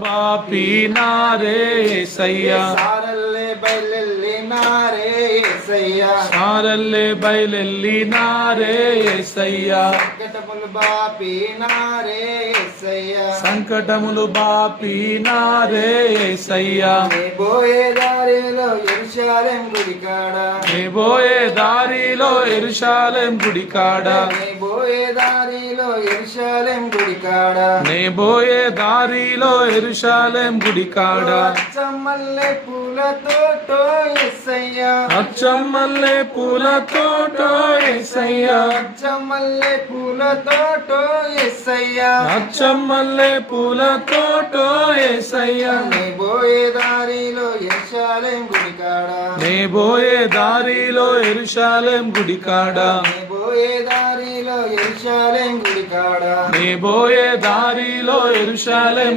పాపినారే యేసయ్యా సారల్లే బయలెల్లినారే యేసయ్యా సారల్లే బయలెల్లినారే యేసయ్యా సంకటములు బాపినారే యేసయ్యా సంకటములు బాపినారే యేసయ్యా పోయే దారిలో యెరూషలేం గుడికాడ పోయే దారిలో యెరూషలేం గుడికాడ పోయే దారిలో యెరూషలేం గుడికాడ పోయే దారిలో యెరూషలేం గుడికాడ అచ్చమల్లె పూలతోటో యేసయ్యా అచ్చమల్లె పూలతోటో యేసయ్యా అచ్చమల్లె పూలతోటో యేసయ్యా అచ్చమల్లె పూలతోటో యేసయ్యా పోయే దారిలో యెరూషలేం గుడికాడ పోయే దారిలో యెరూషలేం గుడికాడ పోయే దారిలో యెరూషలేం గుడికాడ పోయే దారిలో యెరూషలేం